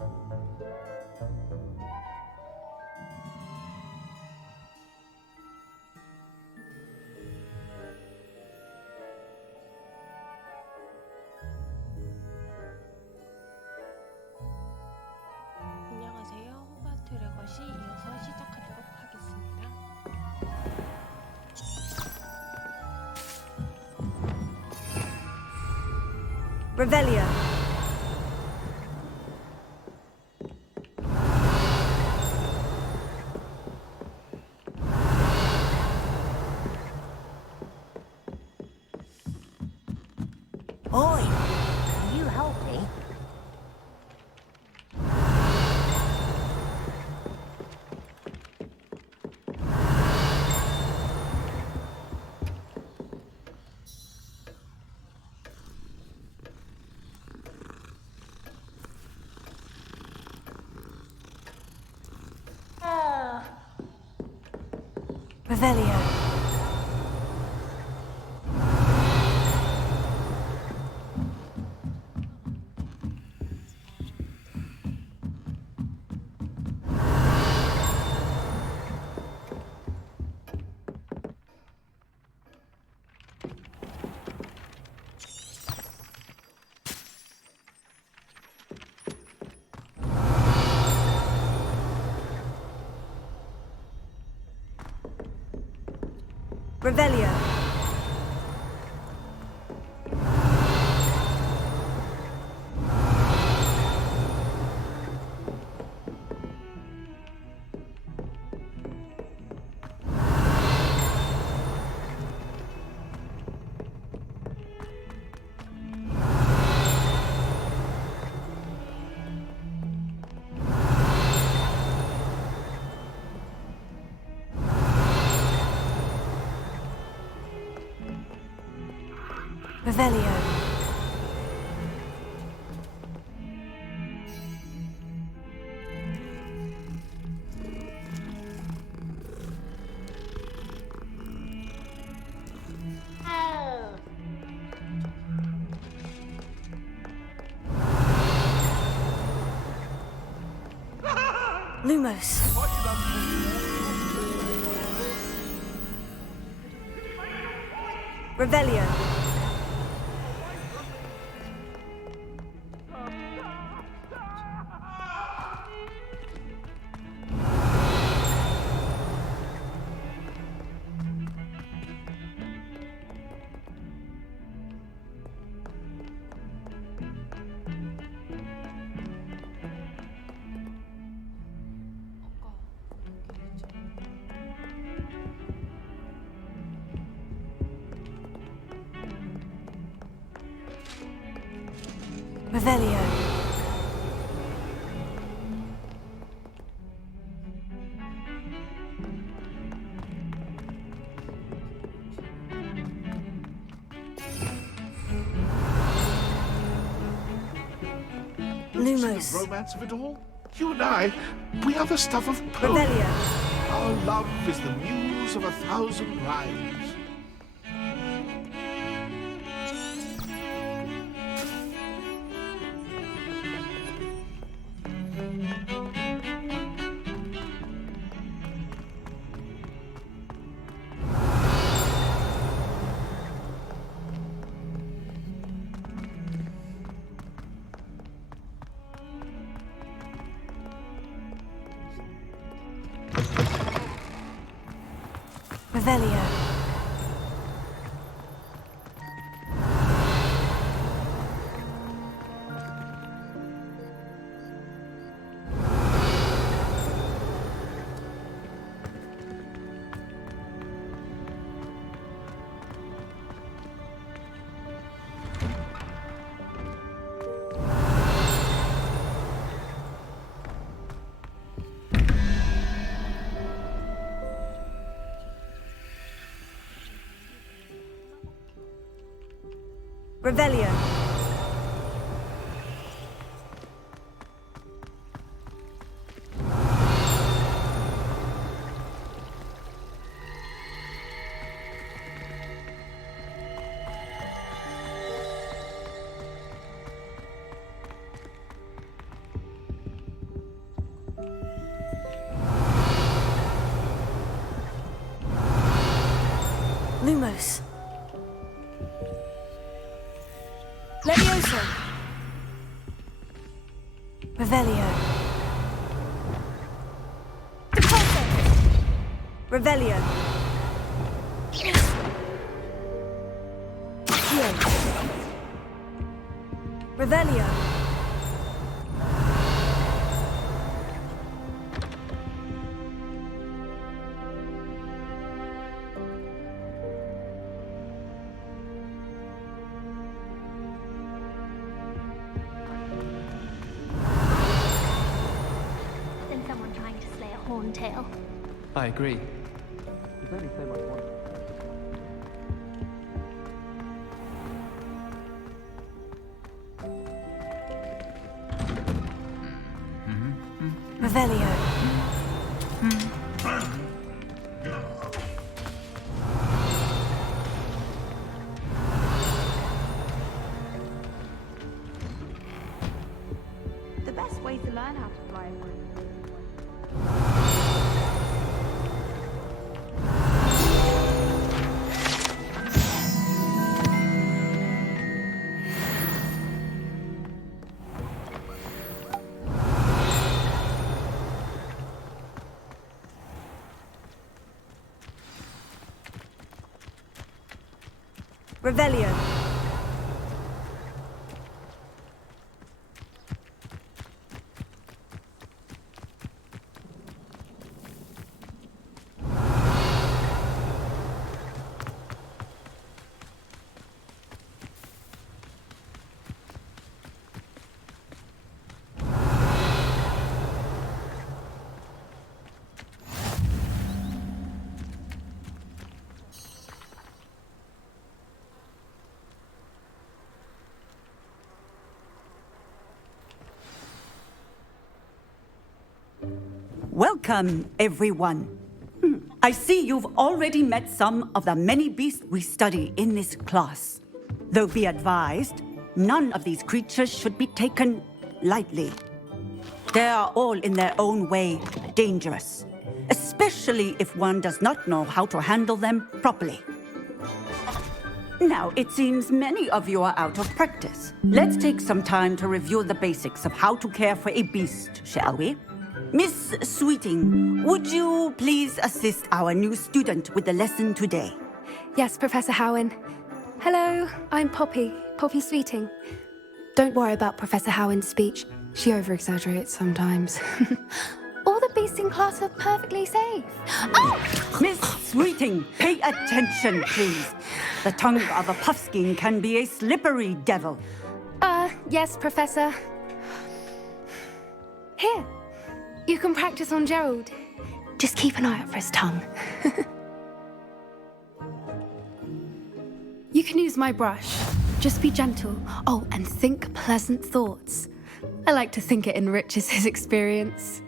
안녕하세요. 호그와트레거시 이어서 시작하도록 하겠습니다. Revelio. Oi, can you help me? Revelio. Revelio. Revelio. Lumos. Revelio. Revelio. Lumos. The romance of it all? You and I, we are the stuff of poets. Revelio. Our love is the muse of 1,000 rhymes. Revelio. Revelio. Lumos. Leviosa. Revelio. Depulso. Revelio. Accio. Revelio. Than someone trying to slay a horntail. I agree. Revelio. The best way to learn how to fly a broom. Revelio. Welcome, everyone. I see you've already met some of the many beasts we study in this class. Though be advised, none of these creatures should be taken lightly. They are all in their own way dangerous, especially if one does not know how to handle them properly. Now, it seems many of you are out of practice. Let's take some time to review the basics of how to care for a beast, shall we? Miss Sweeting, would you please assist our new student with the lesson today? Yes, Professor Howen. Hello, I'm Poppy Sweeting. Don't worry about Professor Howen's speech. She over-exaggerates sometimes. All the beasts in class are perfectly safe. Oh! Miss Sweeting, pay attention, please. The tongue of a puffskein can be a slippery devil. Yes, Professor. Here, you can practice on Gerald. Just keep an eye out for his tongue. You can use my brush. Just be gentle. Oh, and think pleasant thoughts. I like to think it enriches his experience.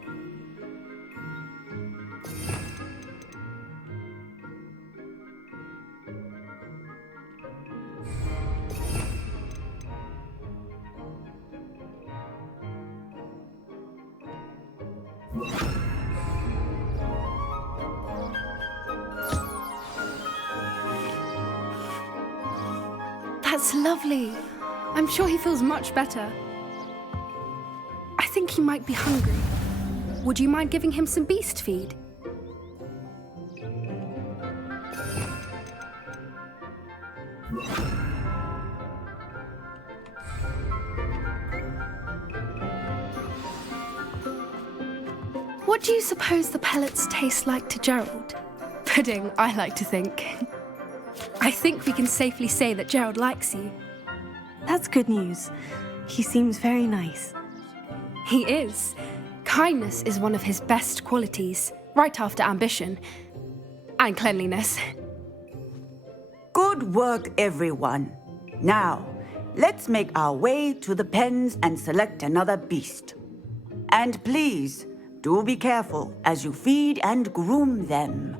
That's lovely. I'm sure he feels much better. I think he might be hungry. Would you mind giving him some beast feed? What do you suppose the pellets taste like to Gerald? Pudding, I like to think. I think we can safely say that Gerald likes you. That's good news. He seems very nice. He is. Kindness is one of his best qualities, right after ambition and cleanliness. Good work, everyone. Now, let's make our way to the pens and select another beast. And please, do be careful as you feed and groom them.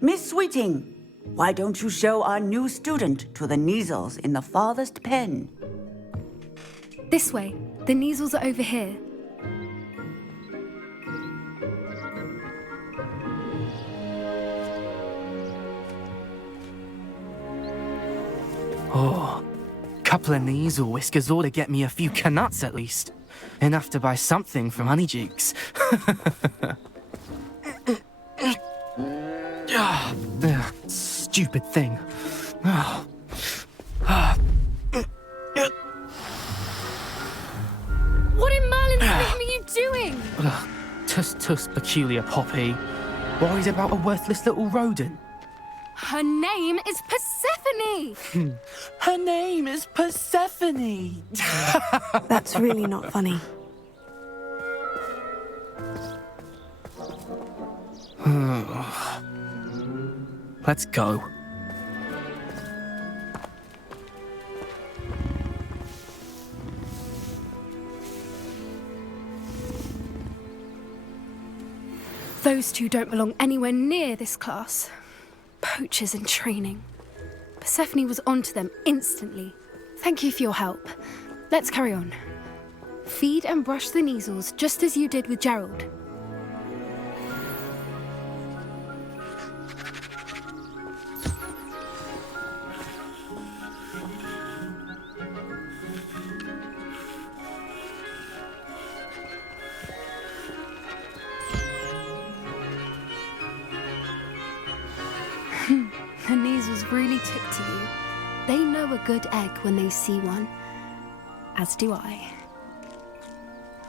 Miss Sweeting, why don't you show our new student to the Neasels in the farthest pen? This way. The Neasels are over here. couple of knees or whiskers ought to get me a few canuts at least. Enough to buy something from Honeydukes. Stupid thing. What in Merlin's name are you doing? Tuss, peculiar Poppy. Worried about a worthless little rodent? Her name is Persephone! Her name is Persephone! That's really not funny. Let's go. Those two don't belong anywhere near this class. Poachers in training. Persephone was onto them instantly. Thank you for your help. Let's carry on. Feed and brush the Neasels just as you did with Gerald. The Neasels really took to you. They know a good egg when they see one. As do I.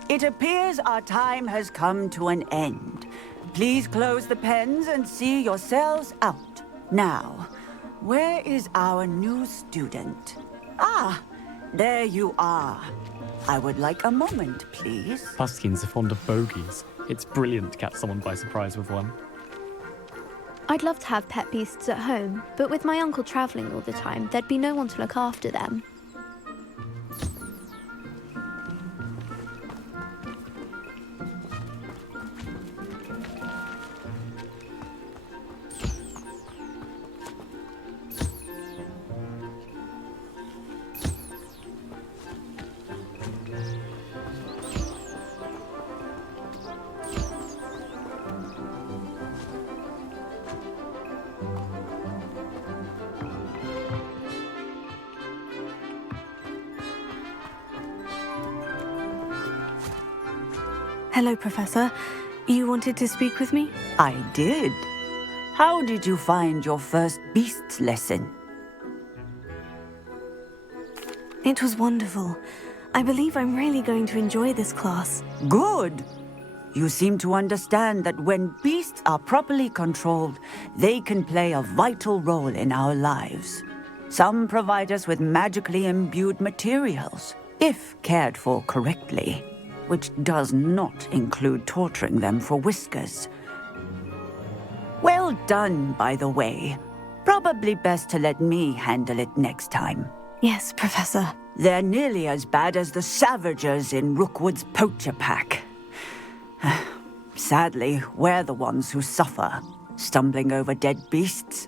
It appears our time has come to an end. Please close the pens and see yourselves out. Now, where is our new student? Ah, there you are. I would like a moment, please. Puskins are fond of bogies. It's brilliant to catch someone by surprise with one. I'd love to have pet beasts at home, but with my uncle travelling all the time, there'd be no one to look after them. Hello, Professor. You wanted to speak with me? I did. How did you find your first beasts lesson? It was wonderful. I believe I'm really going to enjoy this class. Good. You seem to understand that when beasts are properly controlled, they can play a vital role in our lives. Some provide us with magically imbued materials, if cared for correctly, which does not include torturing them for whiskers. Well done, by the way. Probably best to let me handle it next time. Yes, Professor. They're nearly as bad as the Savagers in Rookwood's poacher pack. Sadly, we're the ones who suffer, stumbling over dead beasts.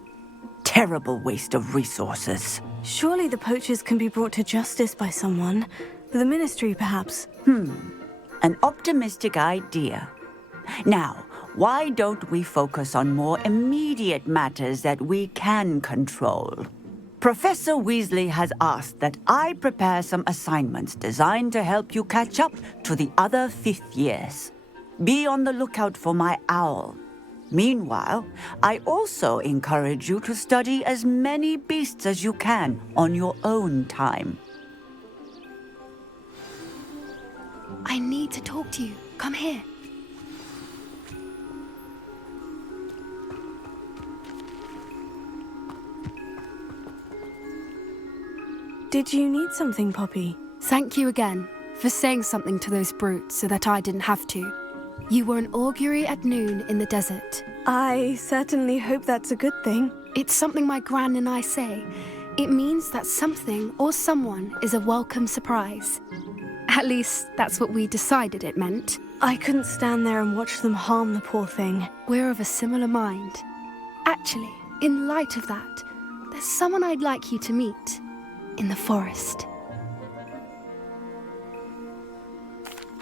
Terrible waste of resources. Surely the poachers can be brought to justice by someone. The Ministry, perhaps. An optimistic idea. Now, why don't we focus on more immediate matters that we can control? Professor Weasley has asked that I prepare some assignments designed to help you catch up to the other fifth years. Be on the lookout for my owl. Meanwhile, I also encourage you to study as many beasts as you can on your own time. I need to talk to you. Come here. Did you need something, Poppy? Thank you again for saying something to those brutes so that I didn't have to. You were an augury at noon in the desert. I certainly hope that's a good thing. It's something my gran and I say. It means that something or someone is a welcome surprise. At least, that's what we decided it meant. I couldn't stand there and watch them harm the poor thing. We're of a similar mind. Actually, in light of that, there's someone I'd like you to meet. In the forest.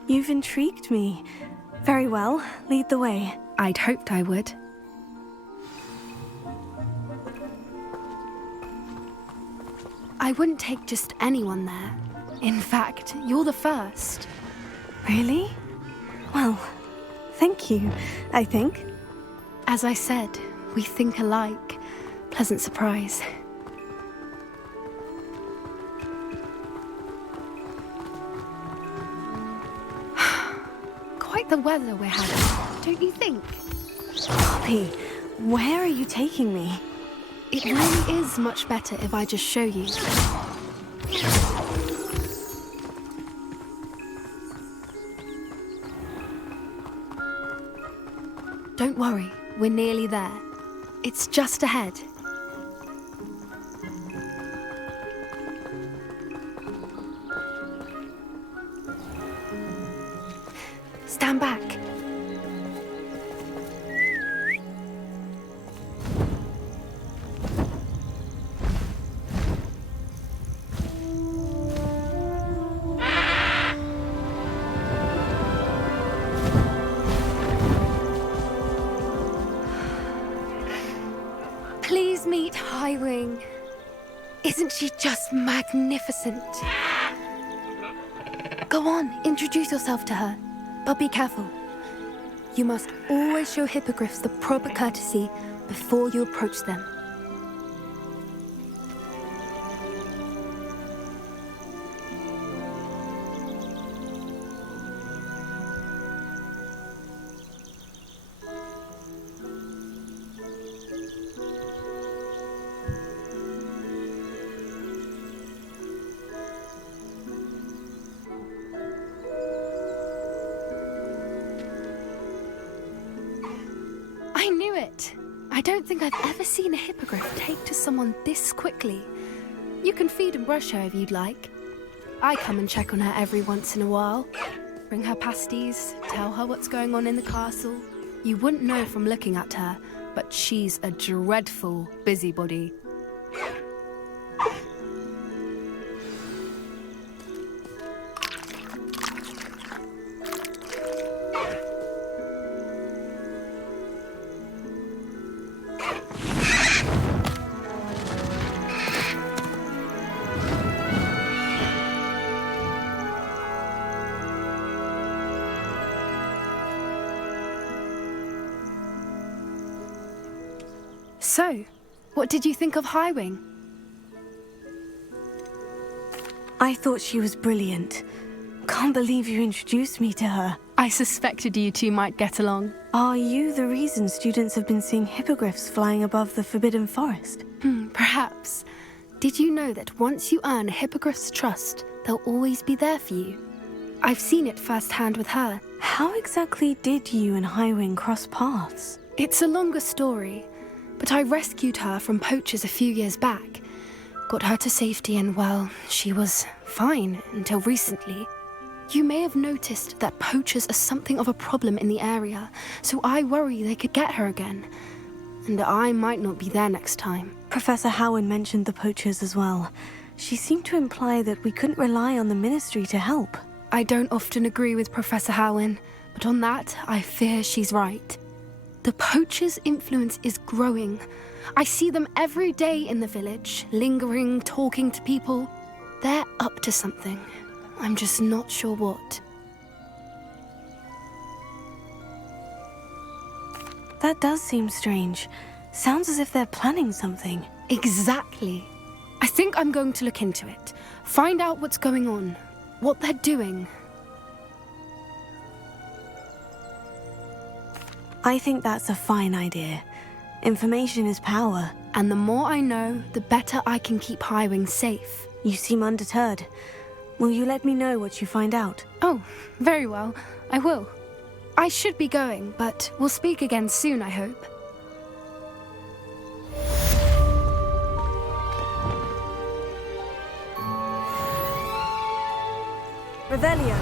You've intrigued me. Very well, lead the way. I'd hoped I would. I wouldn't take just anyone there. In fact, you're the first. Really? Well, thank you, I think. As I said, we think alike. Pleasant surprise. Quite the weather we're having, don't you think? Poppy, where are you taking me? It really is much better if I just show you. Don't worry, we're nearly there. It's just ahead. Stand back. Please meet Highwing. Isn't she just magnificent? Go on, introduce yourself to her. But be careful. You must always show hippogriffs the proper courtesy before you approach them. I knew it! I don't think I've ever seen a hippogriff take to someone this quickly. You can feed and brush her if you'd like. I come and check on her every once in a while. Bring her pasties, tell her what's going on in the castle. You wouldn't know from looking at her, but she's a dreadful busybody. So, what did you think of Highwing? I thought she was brilliant. Can't believe you introduced me to her. I suspected you two might get along. Are you the reason students have been seeing hippogriffs flying above the Forbidden Forest? Perhaps. Did you know that once you earn a hippogriff's trust, they'll always be there for you? I've seen it firsthand with her. How exactly did you and Highwing cross paths? It's a longer story, but I rescued her from poachers a few years back. Got her to safety and, well, she was fine until recently. You may have noticed that poachers are something of a problem in the area, so I worry they could get her again. And I might not be there next time. Professor Howard mentioned the poachers as well. She seemed to imply that we couldn't rely on the ministry to help. I don't often agree with Professor Howard, but on that, I fear she's right. The poachers' influence is growing. I see them every day in the village, lingering, talking to people. They're up to something. I'm just not sure what. That does seem strange. Sounds as if they're planning something. Exactly. I think I'm going to look into it. Find out what's going on, what they're doing. I think that's a fine idea. Information is power. And the more I know, the better I can keep Highwing safe. You seem undeterred. Will you let me know what you find out? Oh, very well. I will. I should be going, but we'll speak again soon, I hope. Revelio.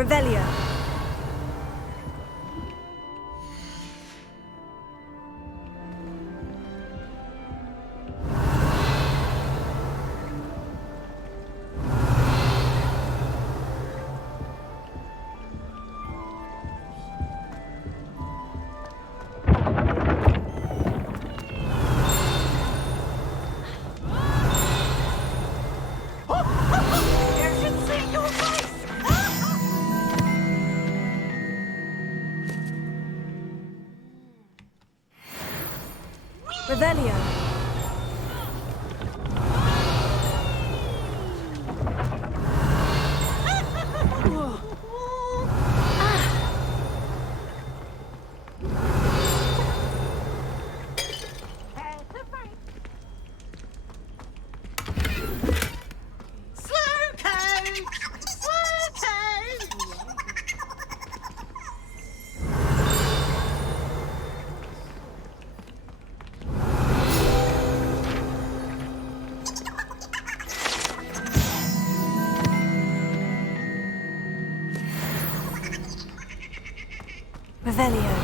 Revelio. Revelio. Revelio.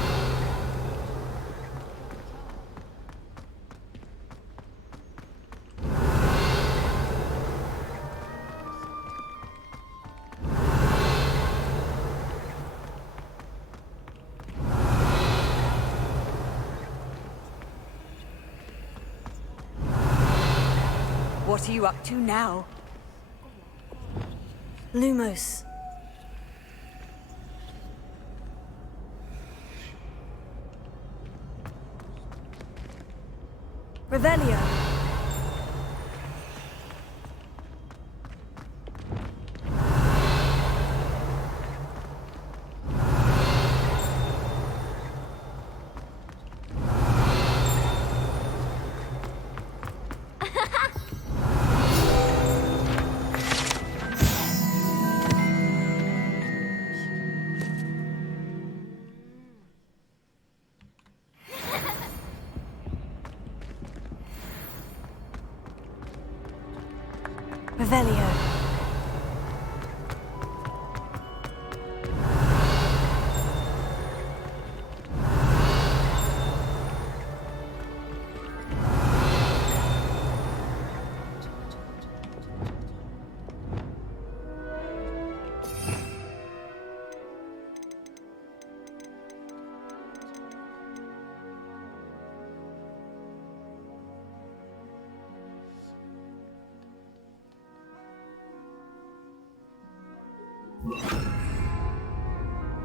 What are you up to now? Lumos. Revelio. Revelio.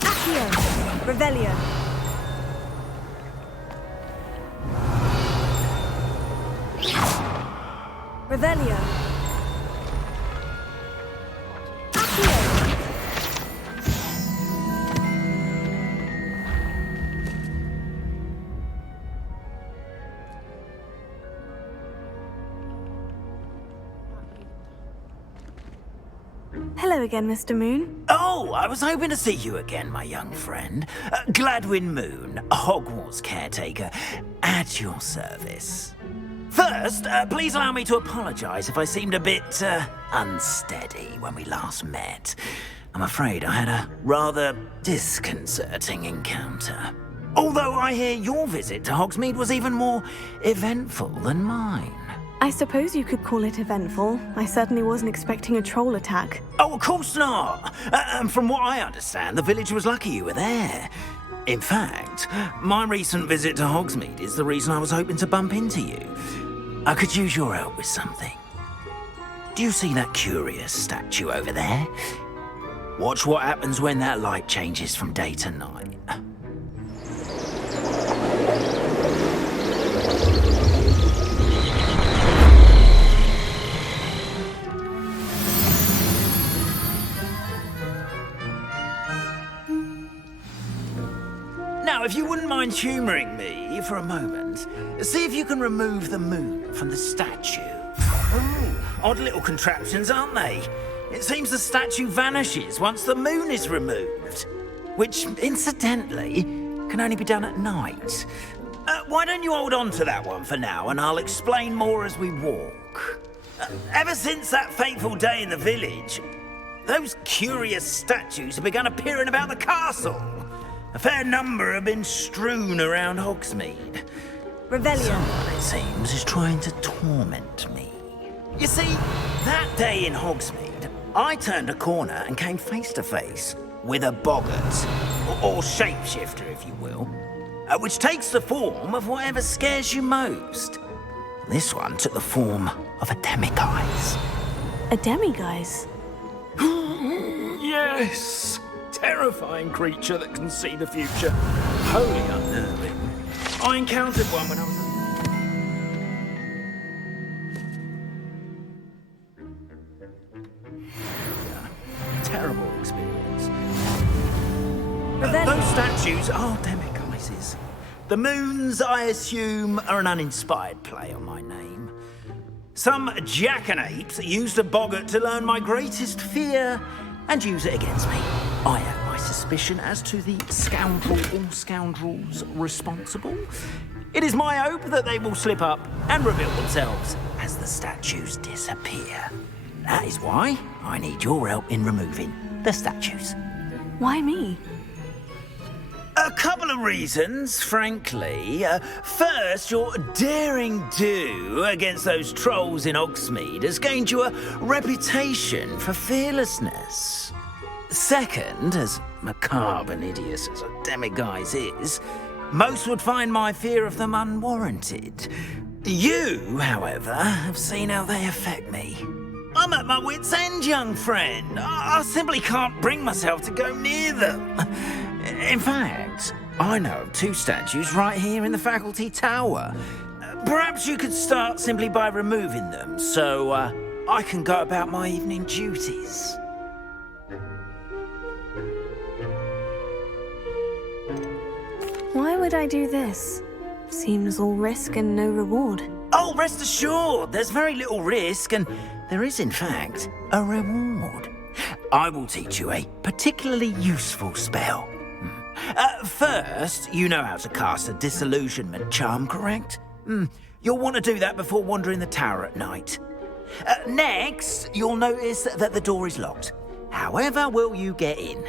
Accio. Revelio. Revelio. Accio. Hello again, Mr. Moon. Oh, I was hoping to see you again, my young friend. Gladwin Moon, Hogwarts caretaker, at your service. First, please allow me to apologize if I seemed a bit, unsteady when we last met. I'm afraid I had a rather disconcerting encounter. Although I hear your visit to Hogsmeade was even more eventful than mine. I suppose you could call it eventful. I certainly wasn't expecting a troll attack. Oh, of course not. And from what I understand, the village was lucky you were there. In fact, my recent visit to Hogsmeade is the reason I was hoping to bump into you. I could use your help with something. Do you see that curious statue over there? Watch what happens when that light changes from day to night. Now, if you wouldn't mind humouring me for a moment, see if you can remove the moon from the statue. Ooh, odd little contraptions, aren't they? It seems the statue vanishes once the moon is removed, which, incidentally, can only be done at night. Why don't you hold on to that one for now, and I'll explain more as we walk. Ever since that fateful day in the village, those curious statues have begun appearing about the castle. A fair number have been strewn around Hogsmeade. Revelio. Someone, it seems, is trying to torment me. You see, that day in Hogsmeade, I turned a corner and came face to face with a boggart, or shapeshifter, if you will, which takes the form of whatever scares you most. This one took the form of a demigaise. A demigaise? Yes! Terrifying creature that can see the future. Wholly unnerving. I encountered one when I was... Terrible experience. Those statues are demigeises. The moons, I assume, are an uninspired play on my name. Some jackanapes used a boggart to learn my greatest fear and use it against me. I have my suspicion as to the scoundrel or scoundrels responsible. It is my hope that they will slip up and reveal themselves as the statues disappear. That is why I need your help in removing the statues. Why me? A couple of reasons, frankly. First, your daring do against those trolls in Hogsmeade has gained you a reputation for fearlessness. Second, as macabre and hideous as a demiguise is, most would find my fear of them unwarranted. You, however, have seen how they affect me. I'm at my wit's end, young friend. I simply can't bring myself to go near them. In fact, I know of two statues right here in the faculty tower. Perhaps you could start simply by removing them, so I can go about my evening duties. Why would I do this? Seems all risk and no reward. Oh, rest assured, there's very little risk, and there is, in fact, a reward. I will teach you a particularly useful spell. First, you know how to cast a disillusionment charm, correct? You'll want to do that before wandering the tower at night. Next, you'll notice that the door is locked. However will you get in?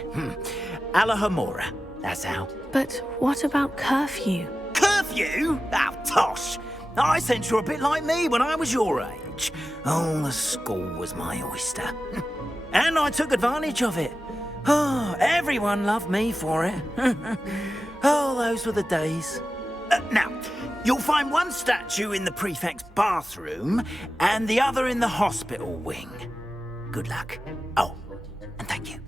Allohomola, that's how. But what about curfew? Curfew? Oh, tosh! I sense you're a bit like me when I was your age. Oh, the school was my oyster. And I took advantage of it. Oh, everyone loved me for it. Oh, those were the days. Now, you'll find one statue in the prefect's bathroom and the other in the hospital wing. Good luck. Oh, and thank you.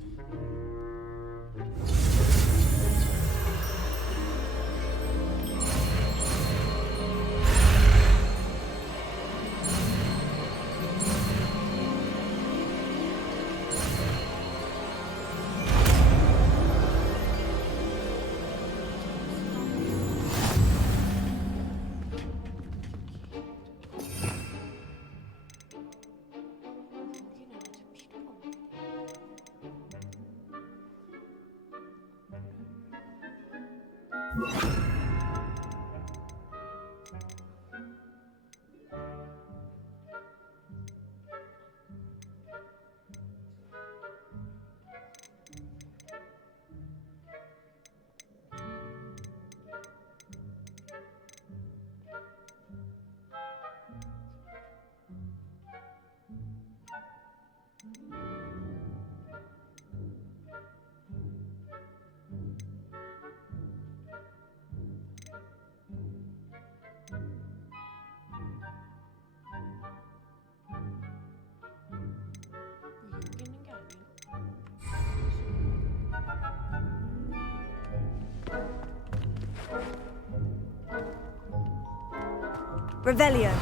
Revelio.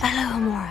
Allohomola.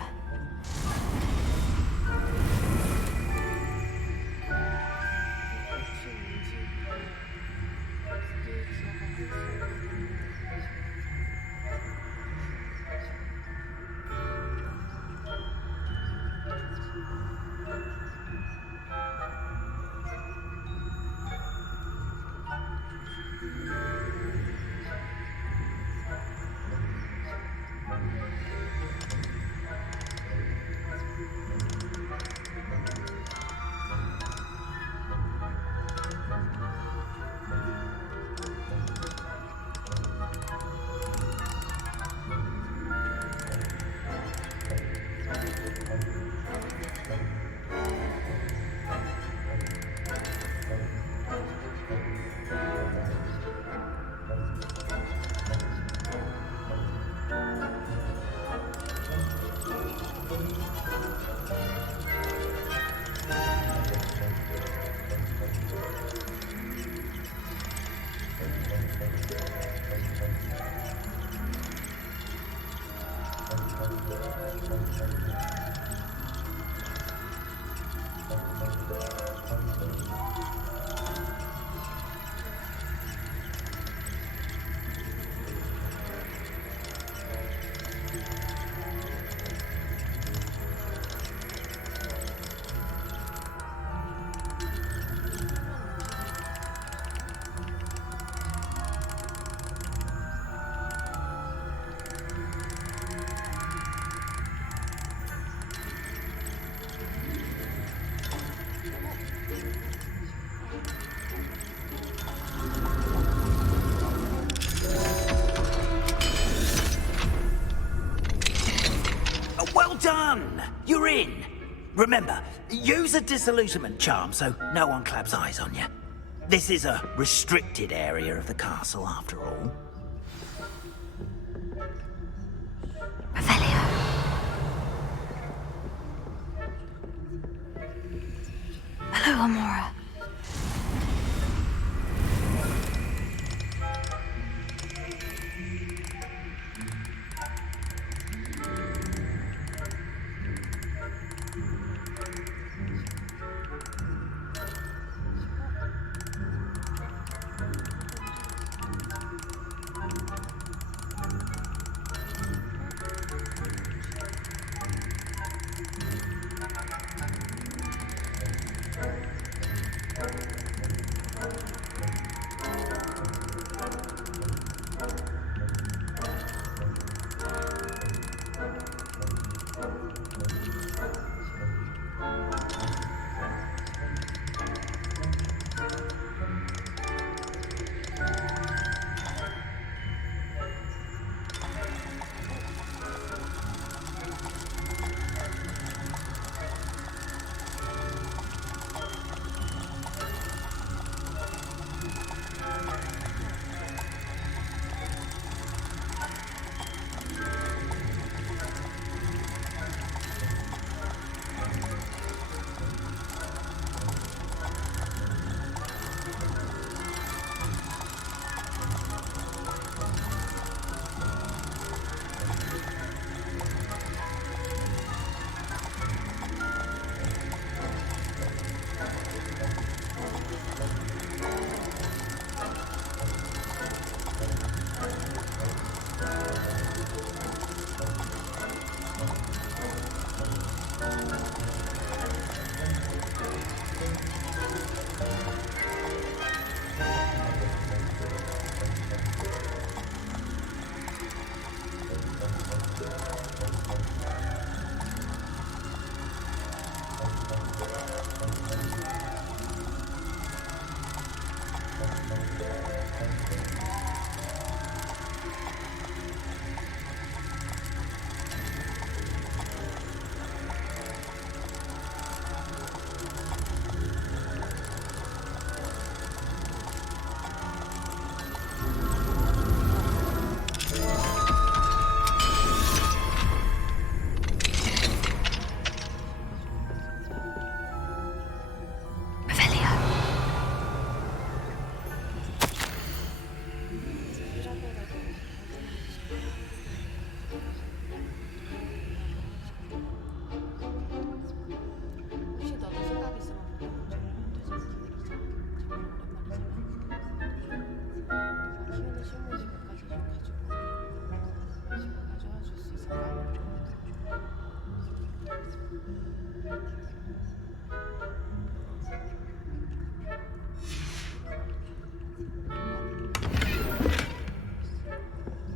Well done! You're in. Remember, use a disillusionment charm so no one claps eyes on you. This is a restricted area of the castle, after all. Hello, Amora.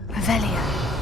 Revelio.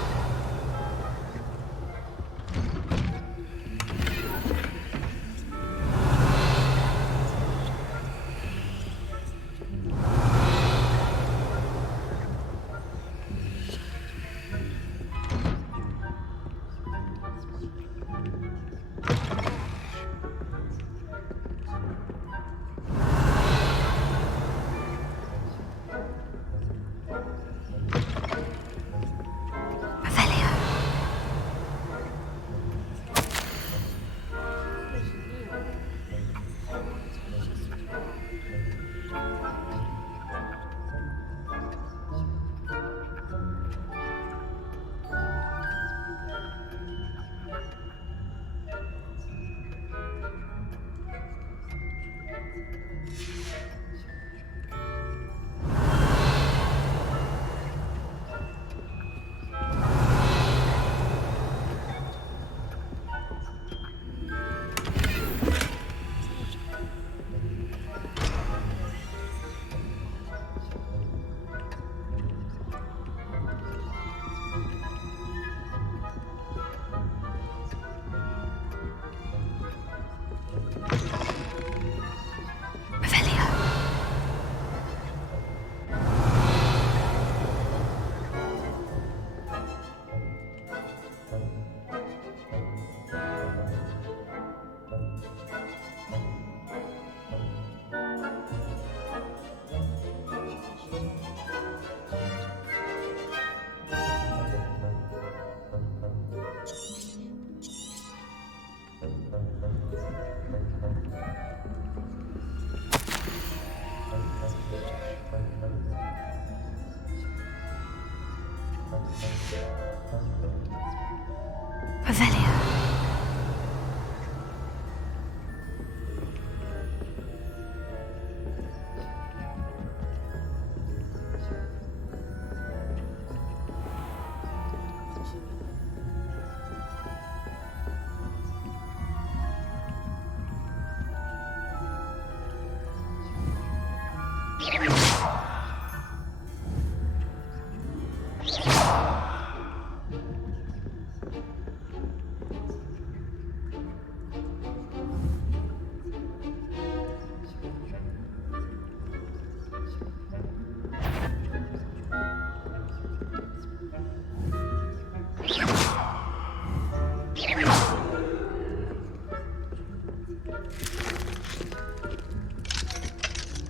Revelio.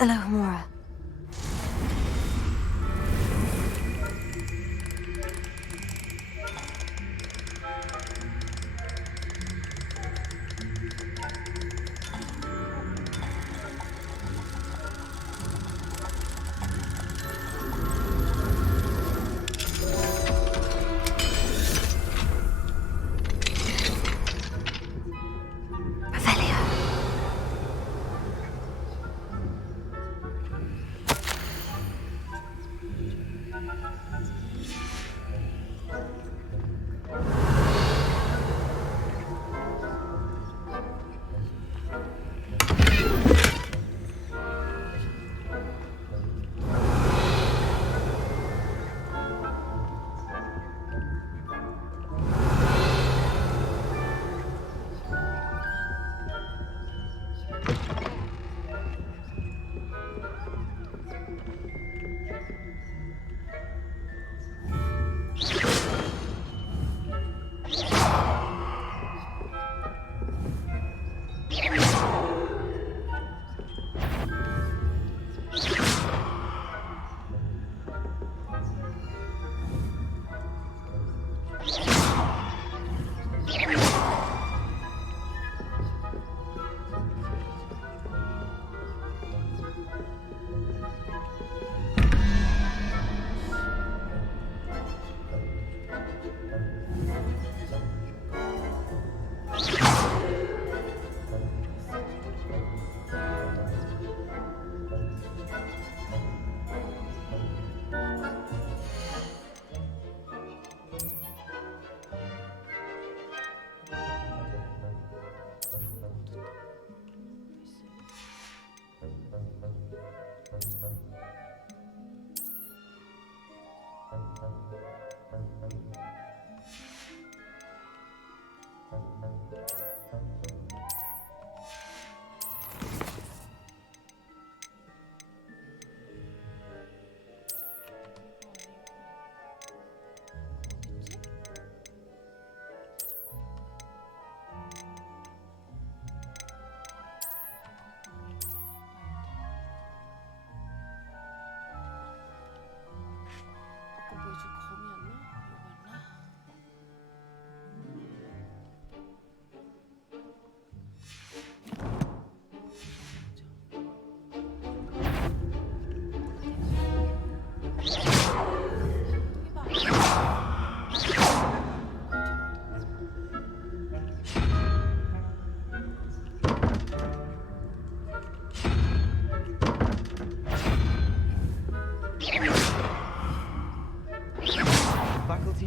Allohomora.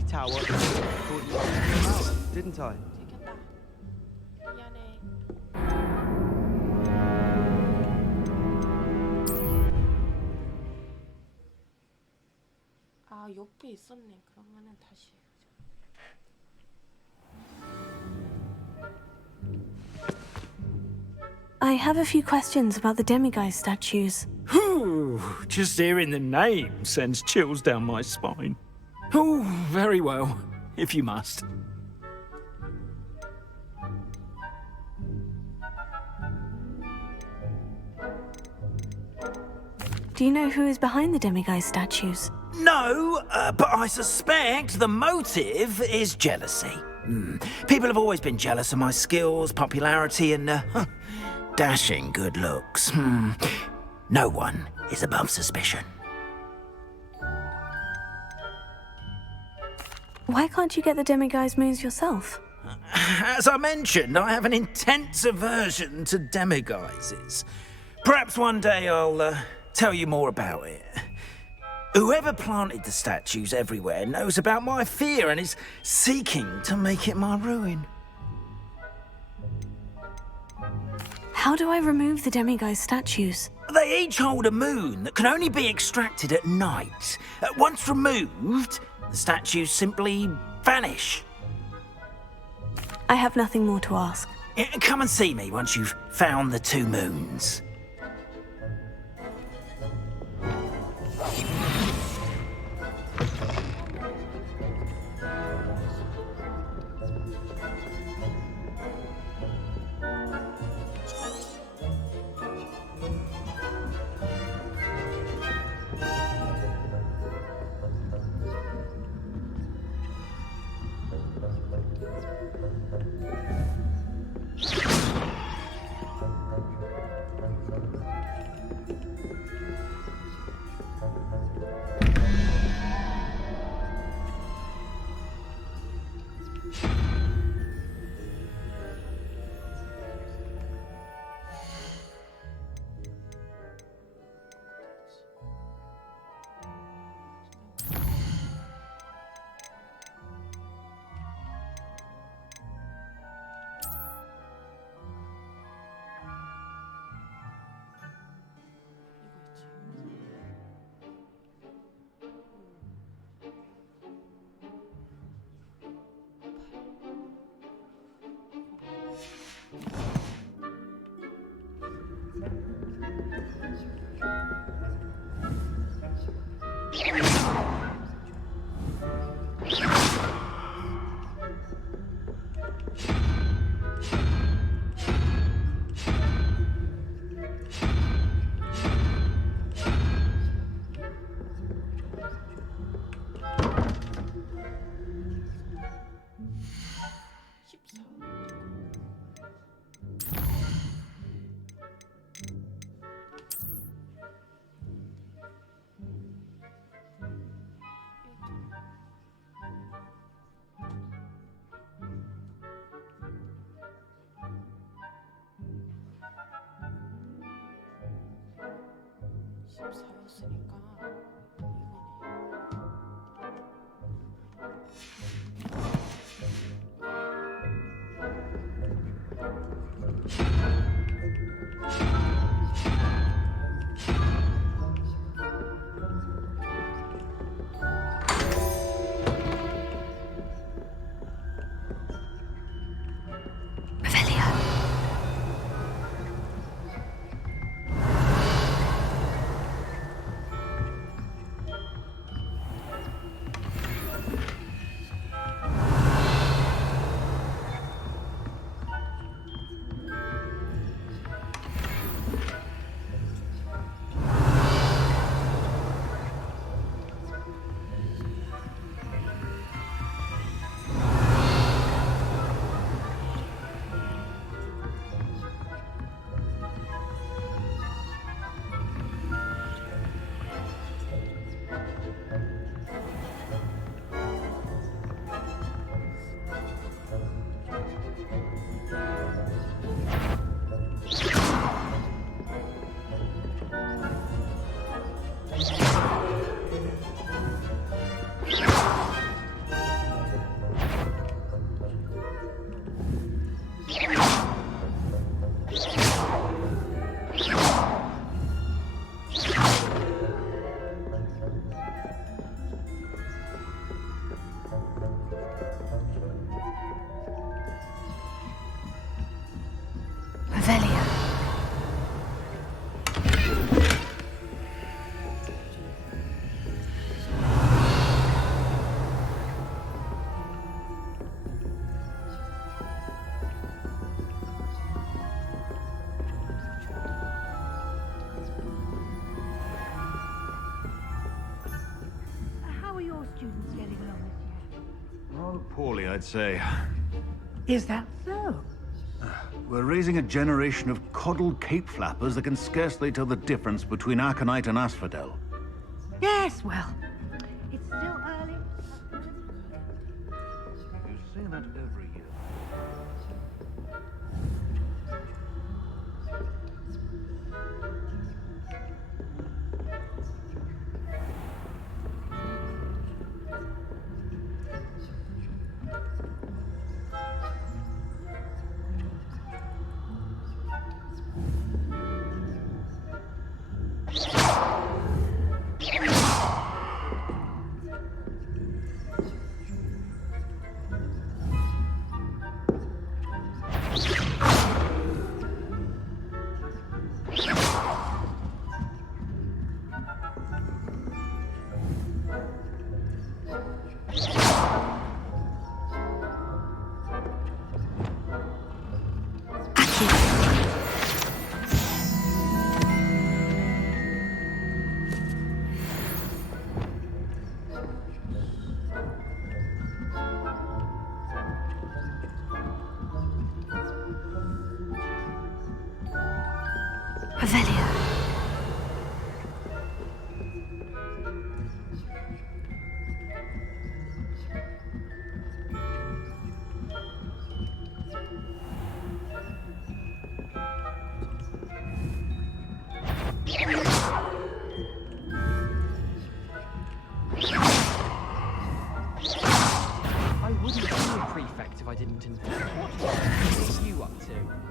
tower didn't I? 들켰다. 미안해. 아, 옆에 있었네. 그러면은 다시. I have a few questions about the Demigaise statues. Whew, just hearing the name sends chills down my spine. Oh, very well, if you must. Do you know who is behind the Demigaise statues? No, but I suspect the motive is jealousy. People have always been jealous of my skills, popularity, and dashing good looks. No one is above suspicion. Why can't you get the Demigaized moons yourself? As I mentioned, I have an intense aversion to demiguises. Perhaps one day I'll tell you more about it. Whoever planted the statues everywhere knows about my fear and is seeking to make it my ruin. How do I remove the Demigaized statues? They each hold a moon that can only be extracted at night. Once removed, the statues simply vanish. I have nothing more to ask. Come and see me once you've found the 2 moons. Poorly, I'd say. Is that so? We're raising a generation of coddled cape flappers that can scarcely tell the difference between aconite and asphodel. Yes, well, it's still early. say that every year. Revelio. I wouldn't be a prefect if I didn't invent it. What are you up to?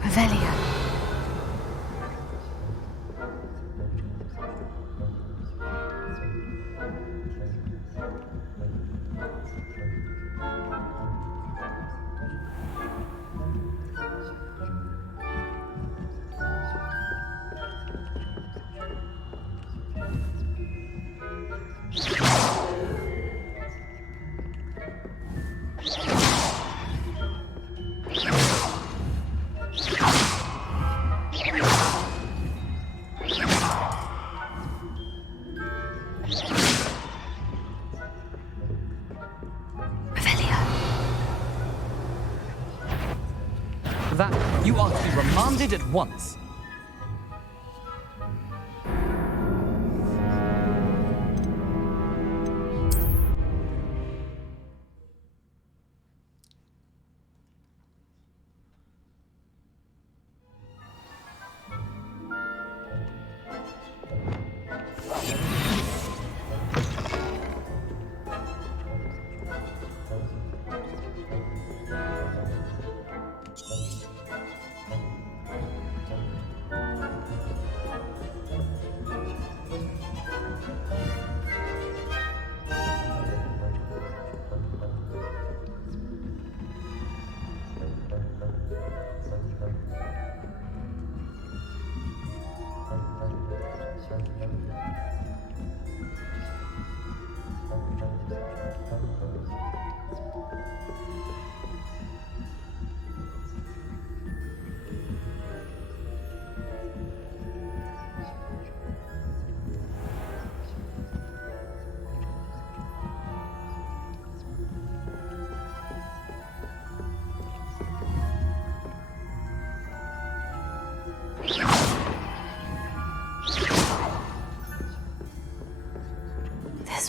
Revelio. That you are to be remanded at once.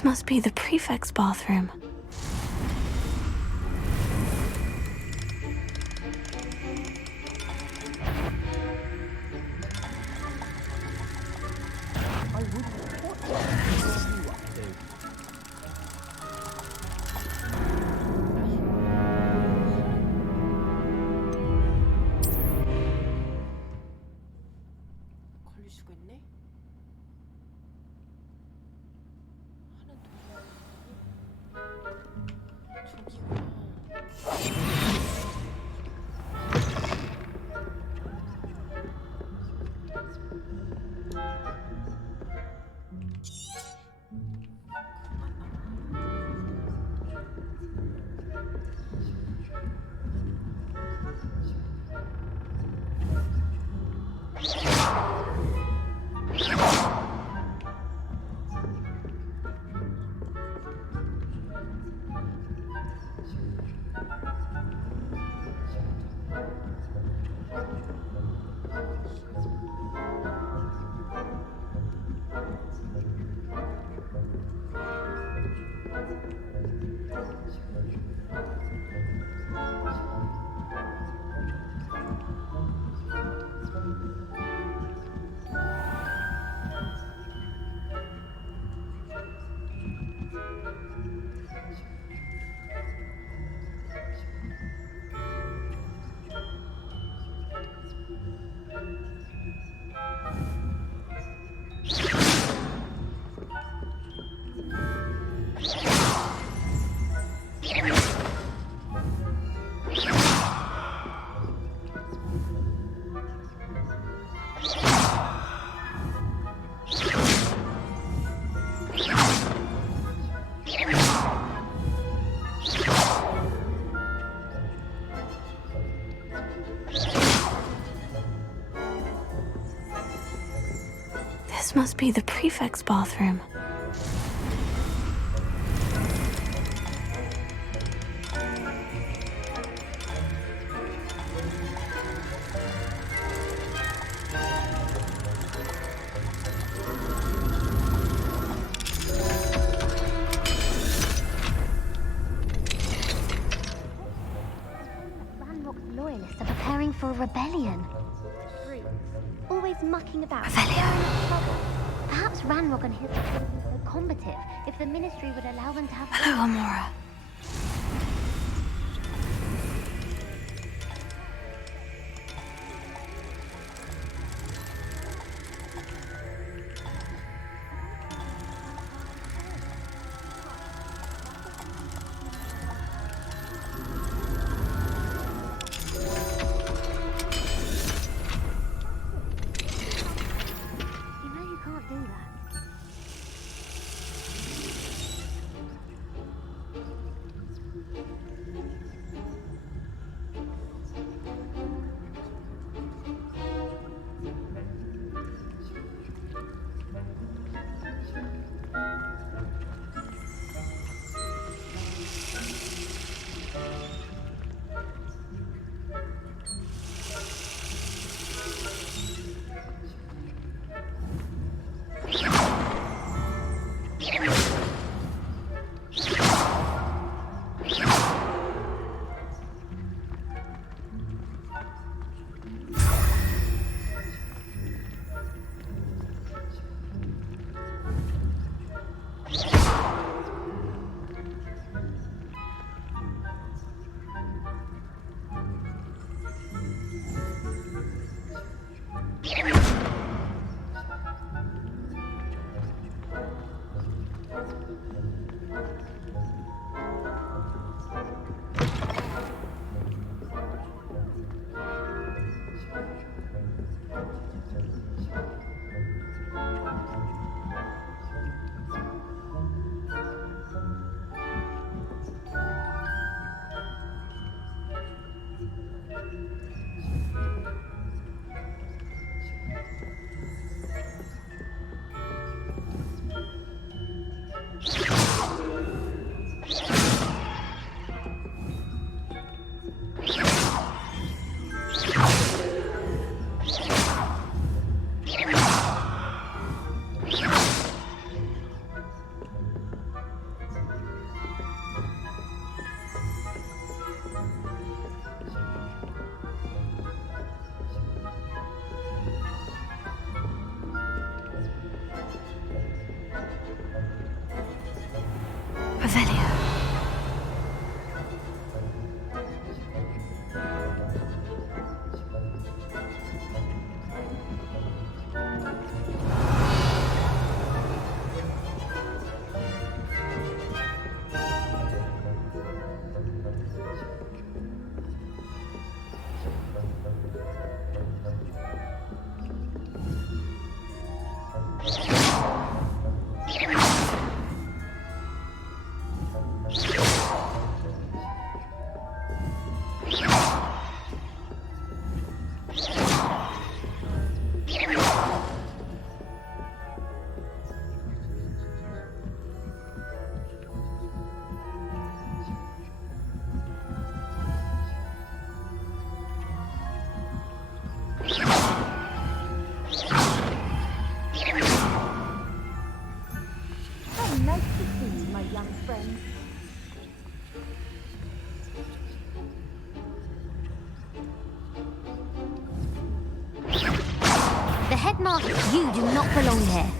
This must be the prefect's bathroom. 걸릴 수가 있네. This must be the prefect's bathroom. Ranrock's loyalists are preparing for a rebellion. Always mucking about. Trouble. Perhaps Ranrock and his would be so combative if the Ministry would allow them to have... Allohomola. headmaster, you do not belong here.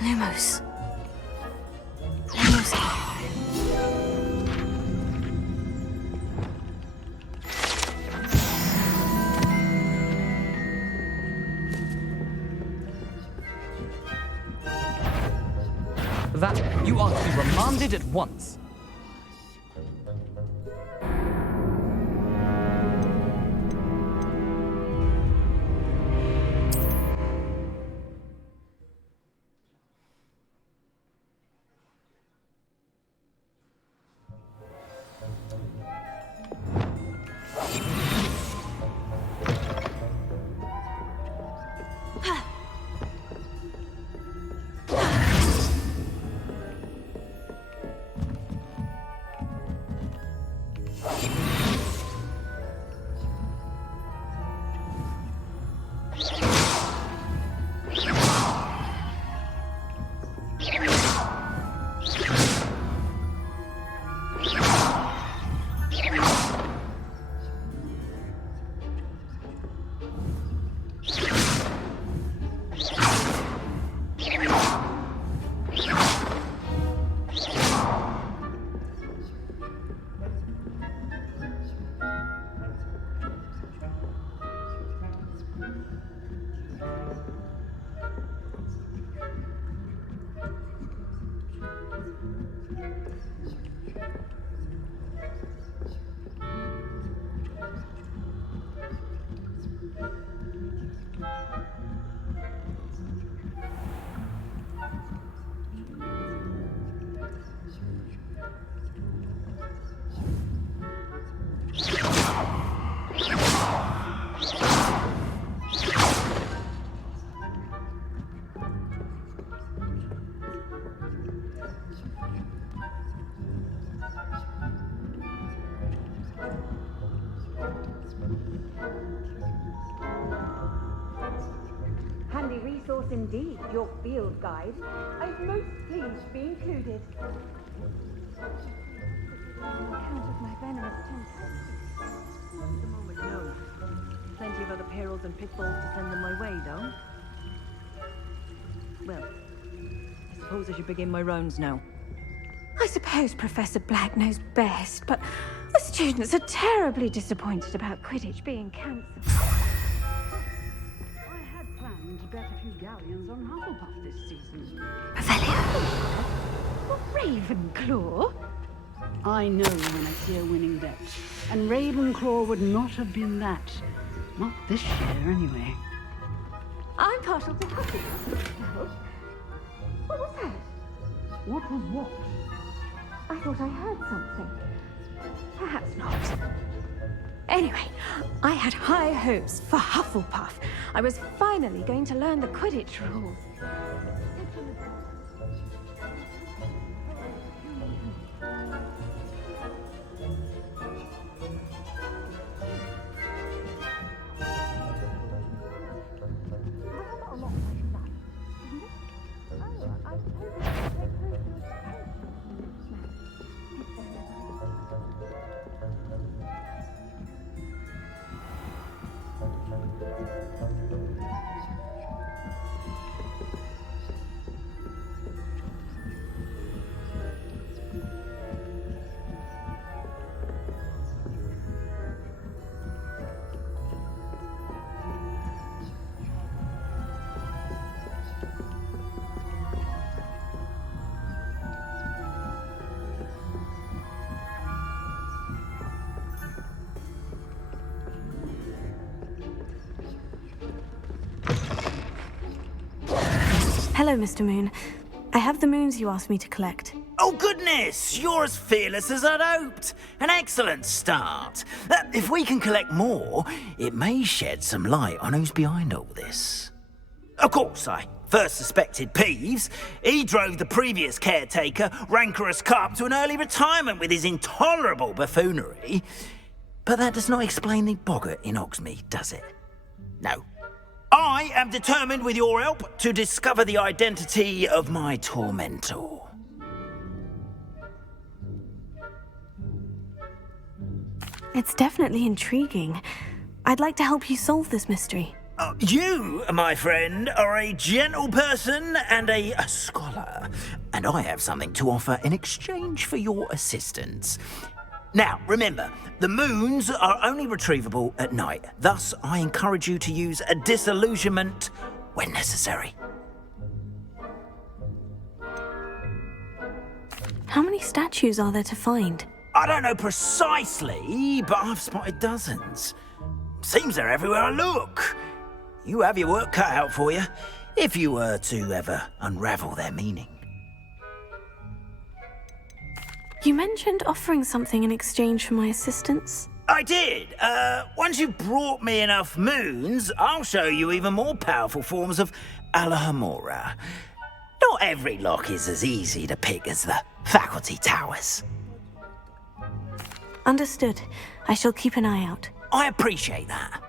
Lumos. Lumos. That you are to be remanded at once. Handy resource indeed, your field guide. I'm most pleased to be included. On account of my venomous temper. At the moment, no. Plenty of other perils and pitfalls to send them my way, though. Well, I suppose I should begin my rounds now. I suppose Professor Black knows best, but the students are terribly disappointed about Quidditch being cancelled. I had planned to bet a few galleons on Hufflepuff this season. Ravenclaw? I know when I see a winning bet. And Ravenclaw would not have been that. Not this year, anyway. I'm partial to coffee. What was that? What was what? I thought I heard something. Perhaps not. Anyway, I had high hopes for Hufflepuff. I was finally going to learn the Quidditch rules. Hello, Mr. Moon. I have the moons you asked me to collect. Oh, goodness! You're as fearless as I'd hoped. An excellent start. If we can collect more, it may shed some light on who's behind all this. Of course, I first suspected Peeves. He drove the previous caretaker, Rancorous Carp, to an early retirement with his intolerable buffoonery. But that does not explain the boggart in Hogsmeade, does it? No. I am determined, with your help, to discover the identity of my tormentor. It's definitely intriguing. I'd like to help you solve this mystery. You, my friend, are a gentle person and a scholar, and I have something to offer in exchange for your assistance. Now, remember, the moons are only retrievable at night. Thus, I encourage you to use a disillusionment when necessary. How many statues are there to find? I don't know precisely, but I've spotted dozens. Seems they're everywhere I look. You have your work cut out for you, if you were to ever unravel their meaning. You mentioned offering something in exchange for my assistance. I did. Once you've brought me enough moons, I'll show you even more powerful forms of allohomora. Not every lock is as easy to pick as the faculty towers. Understood. I shall keep an eye out. I appreciate that.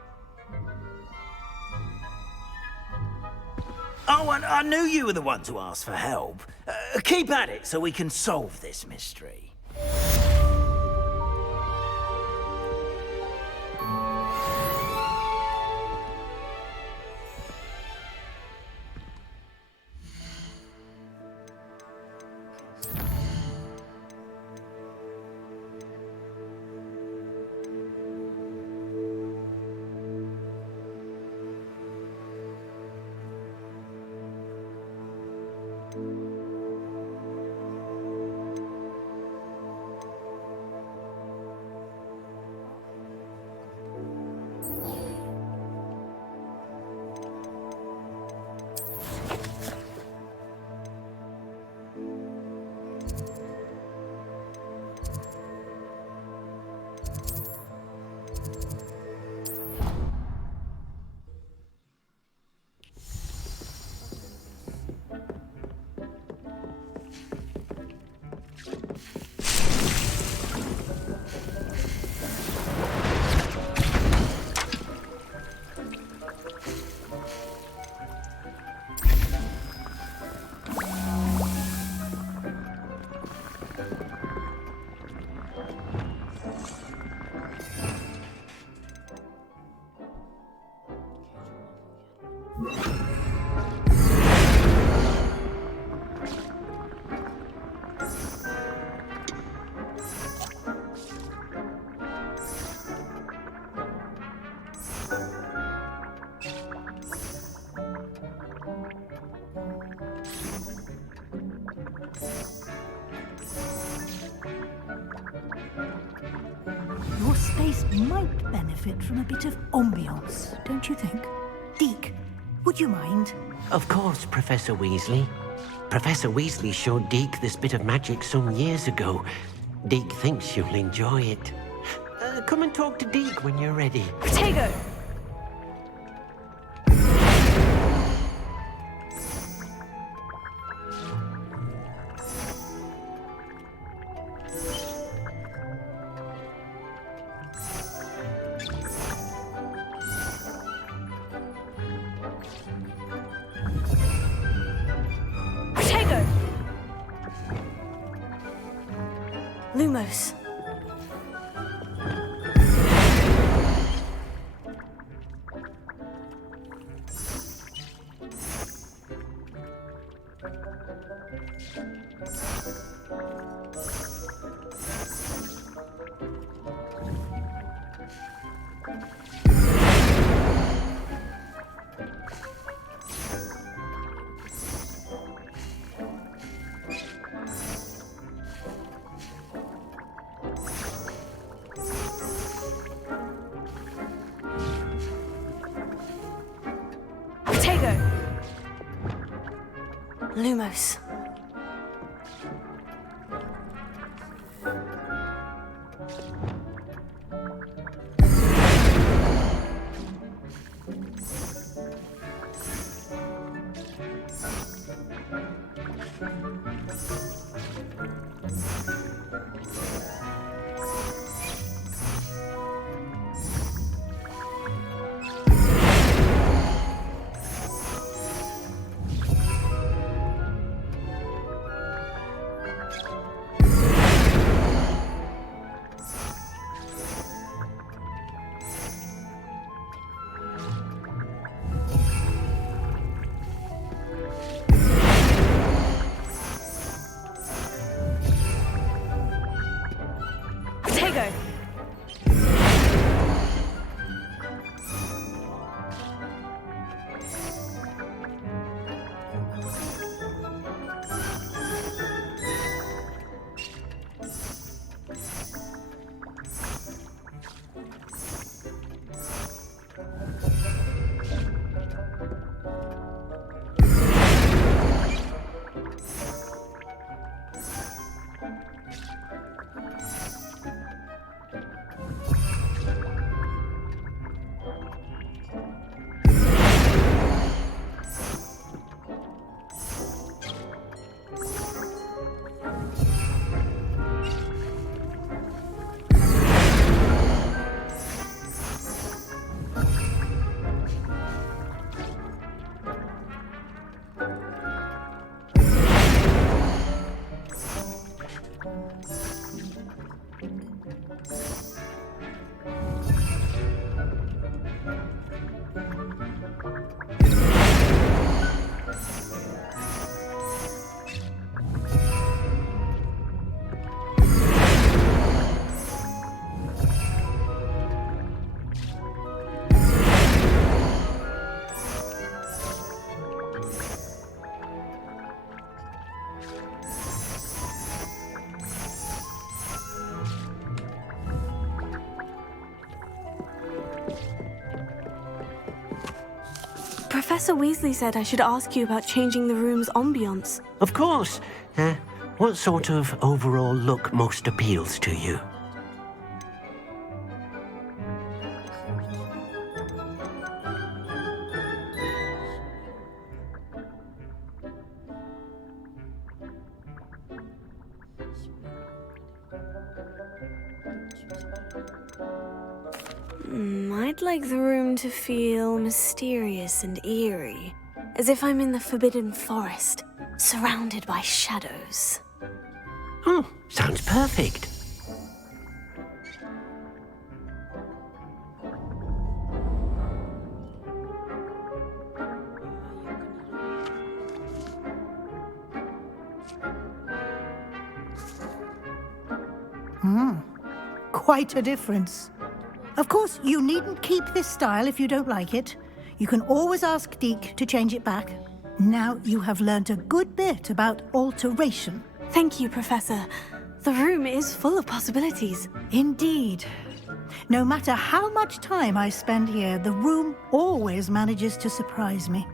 Oh, and I knew you were the one to ask for help. Keep at it so we can solve this mystery. This might benefit from a bit of ambiance, don't you think? Deke, would you mind? Of course, Professor Weasley. Professor Weasley showed Deke this bit of magic some years ago. Deke thinks you'll enjoy it. Come and talk to Deke when you're ready. Protego! Lumos. Lumos. Professor Weasley said I should ask you about changing the room's ambiance. Of course. What sort of overall look most appeals to you? I'd like the room to feel mysterious and eerie, as if I'm in the Forbidden Forest, surrounded by shadows. Oh, sounds perfect. Quite a difference. Of course, you needn't keep this style if you don't like it. You can always ask Deke to change it back. Now you have learned a good bit about alteration. Thank you, Professor. The room is full of possibilities. Indeed. No matter how much time I spend here, the room always manages to surprise me.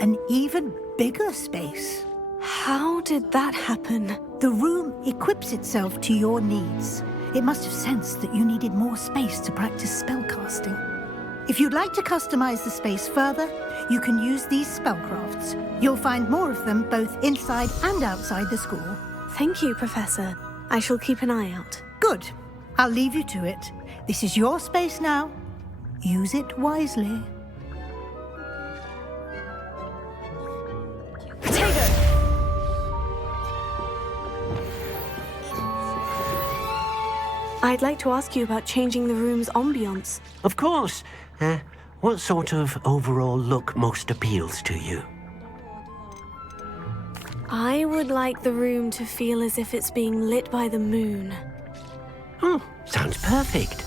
An even bigger space. How did that happen? The room equips itself to your needs. It must have sensed that you needed more space to practice spellcasting. If you'd like to customize the space further, you can use these spellcrafts. You'll find more of them both inside and outside the school. Thank you, Professor. I shall keep an eye out. Good. I'll leave you to it. This is your space now. Use it wisely. I'd like to ask you about changing the room's ambience. Of course. What sort of overall look most appeals to you? I would like the room to feel as if it's being lit by the moon. Oh, sounds perfect.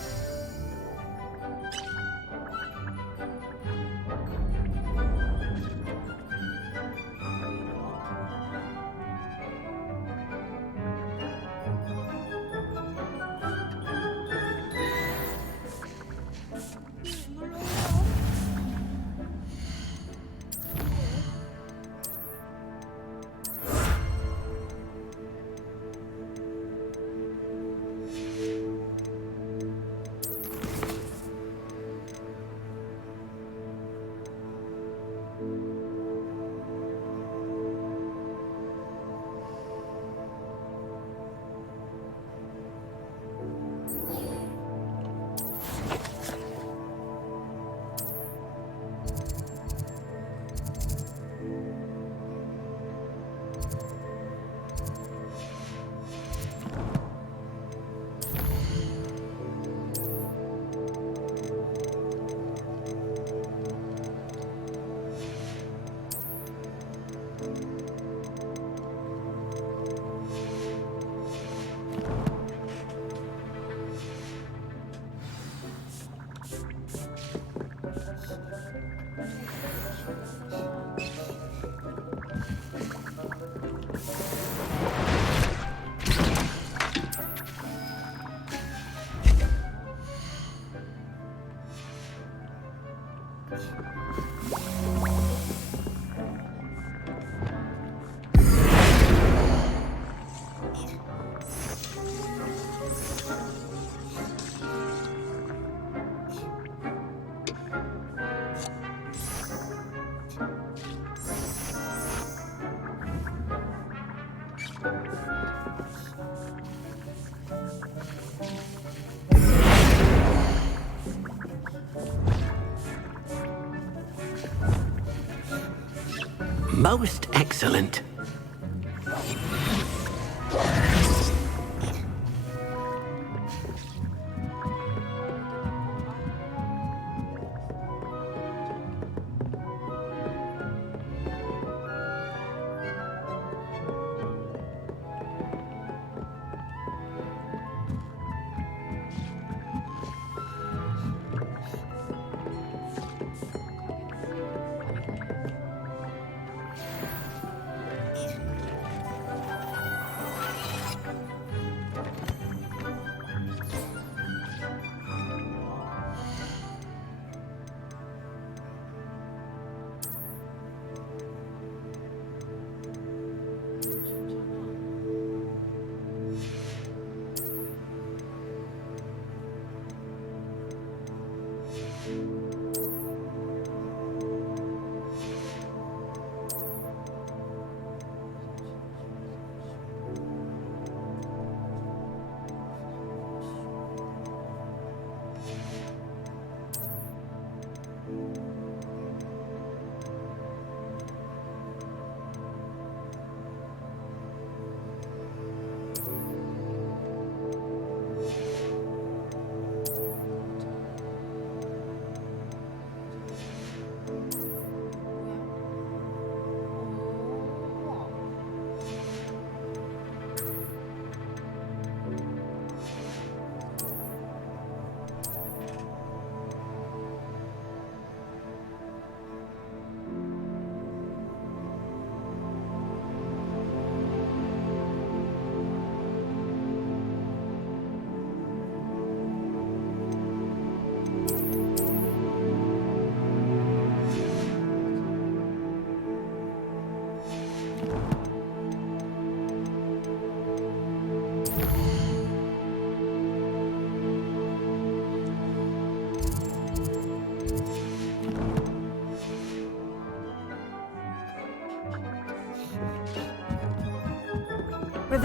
Most excellent.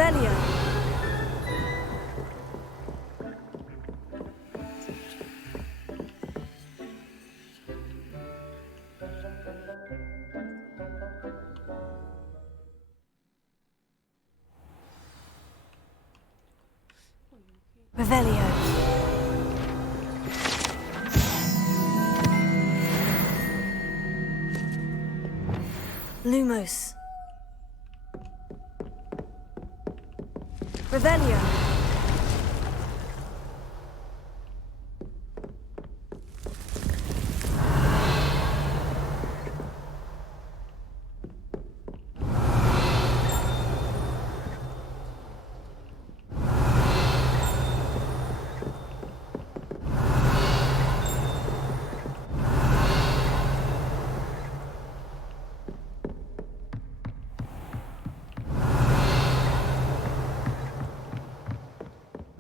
Revelio. Revelio. Lumos. Revelio.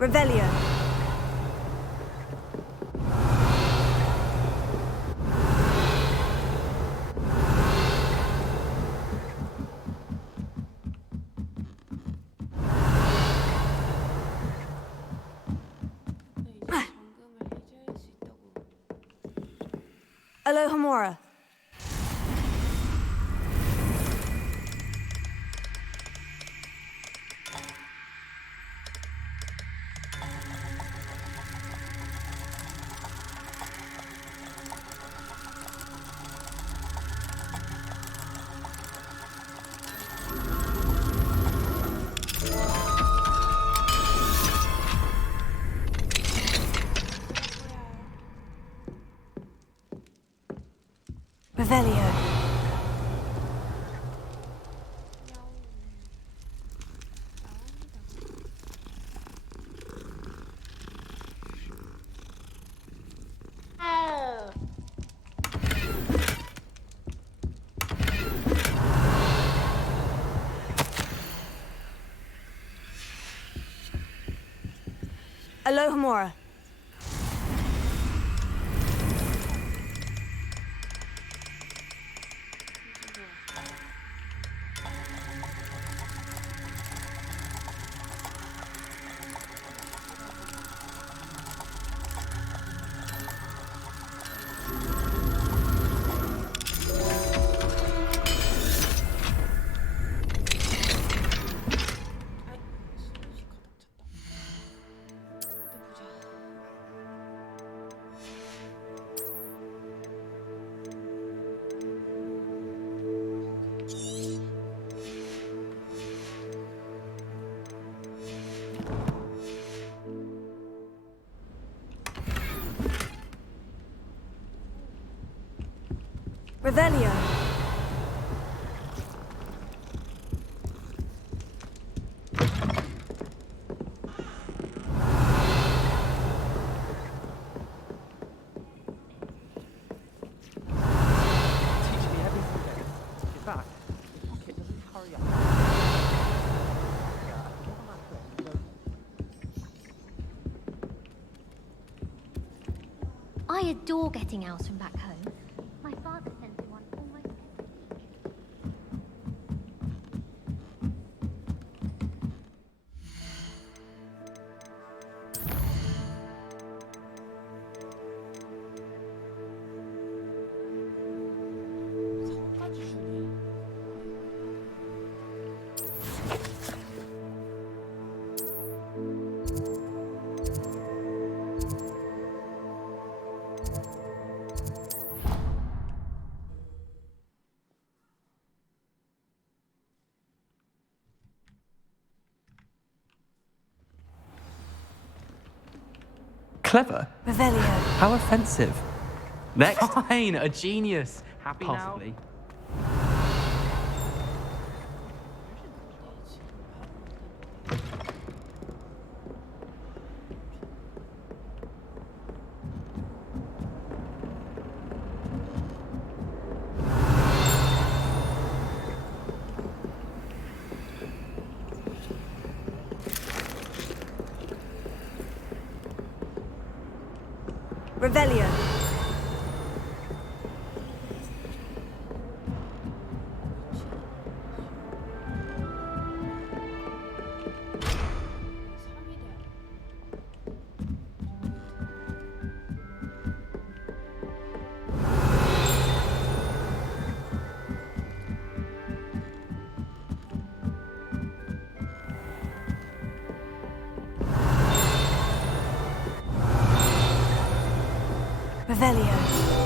Revelio. Allohomola. Revelio. Allohomola. Revelio. I adore getting owls from back home. My father sends me one almost every week. Clever? Revelio. How offensive. Next. Fine, a genius. Happy Possibly. Revelio. Revelio.